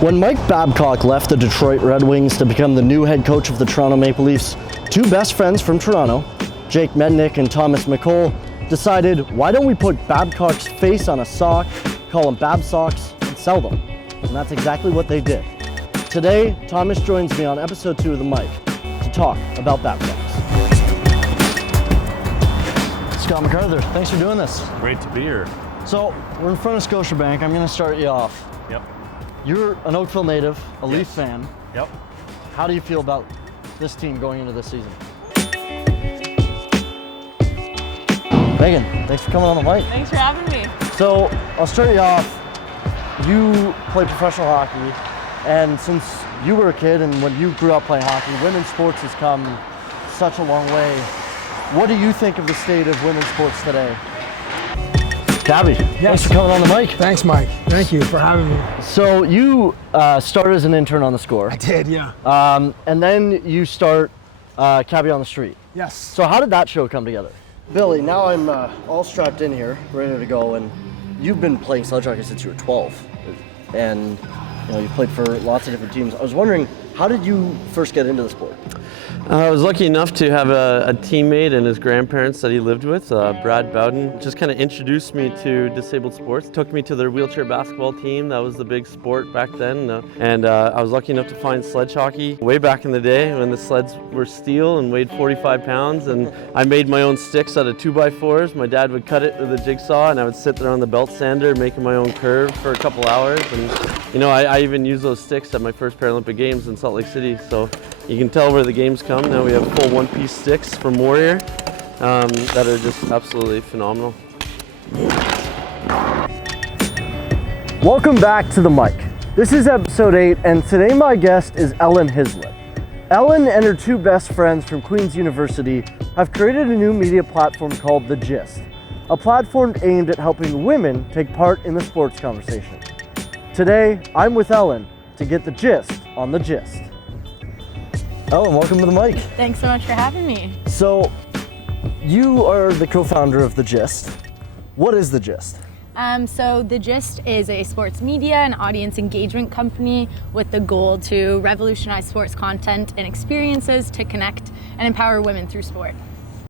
When Mike Babcock left the Detroit Red Wings to become the new head coach of the Toronto Maple Leafs, two best friends from Toronto, Jake Mednick and Thomas McColl, decided, why don't we put Babcock's face on a sock, call them Bab socks, and sell them? And that's exactly what they did. Today, Thomas joins me on episode 2 of The Mic to talk about Babcocks. Scott MacArthur, thanks for doing this. Great to be here. So, we're in front of Scotiabank. I'm going to start you off. Yep. You're an Oakville native, a Leaf fan. Yep. How do you feel about this team going into this season? Megan, thanks for coming on the mic. Thanks for having me. So, I'll start you off. You play professional hockey, and since you were a kid and when you grew up playing hockey, women's sports has come such a long way. What do you think of the state of women's sports today? Gabby, thanks for coming on the mic. Thanks, Mike. Thank you for having me. So you started as an intern on The Score. I did, yeah. And then you start Cabby on the Street. Yes. So how did that show come together? Billy, now I'm all strapped in here, ready to go, and you've been playing sledge hockey since you were 12. And you played for lots of different teams. I was wondering, how did you first get into the sport? I was lucky enough to have a teammate and his grandparents that he lived with, Brad Bowden, just kind of introduced me to disabled sports, took me to their wheelchair basketball team. That was the big sport back then. And I was lucky enough to find sledge hockey way back in the day when the sleds were steel and weighed 45 pounds. And I made my own sticks out of 2x4s. My dad would cut it with a jigsaw and I would sit there on the belt sander making my own curve for a couple hours. And I even used those sticks at my first Paralympic Games in Salt Lake City. So you can tell where the games come. Now we have full one-piece sticks from Warrior that are just absolutely phenomenal. Welcome back to The Mic. This is episode 8, and today my guest is Ellen Hislett. Ellen and her two best friends from Queen's University have created a new media platform called The Gist, a platform aimed at helping women take part in the sports conversation. Today, I'm with Ellen to get the gist on The Gist. Ellen, welcome to The Mic. Thanks so much for having me. So, you are the co-founder of The Gist. What is The Gist? So The Gist is a sports media and audience engagement company with the goal to revolutionize sports content and experiences to connect and empower women through sport.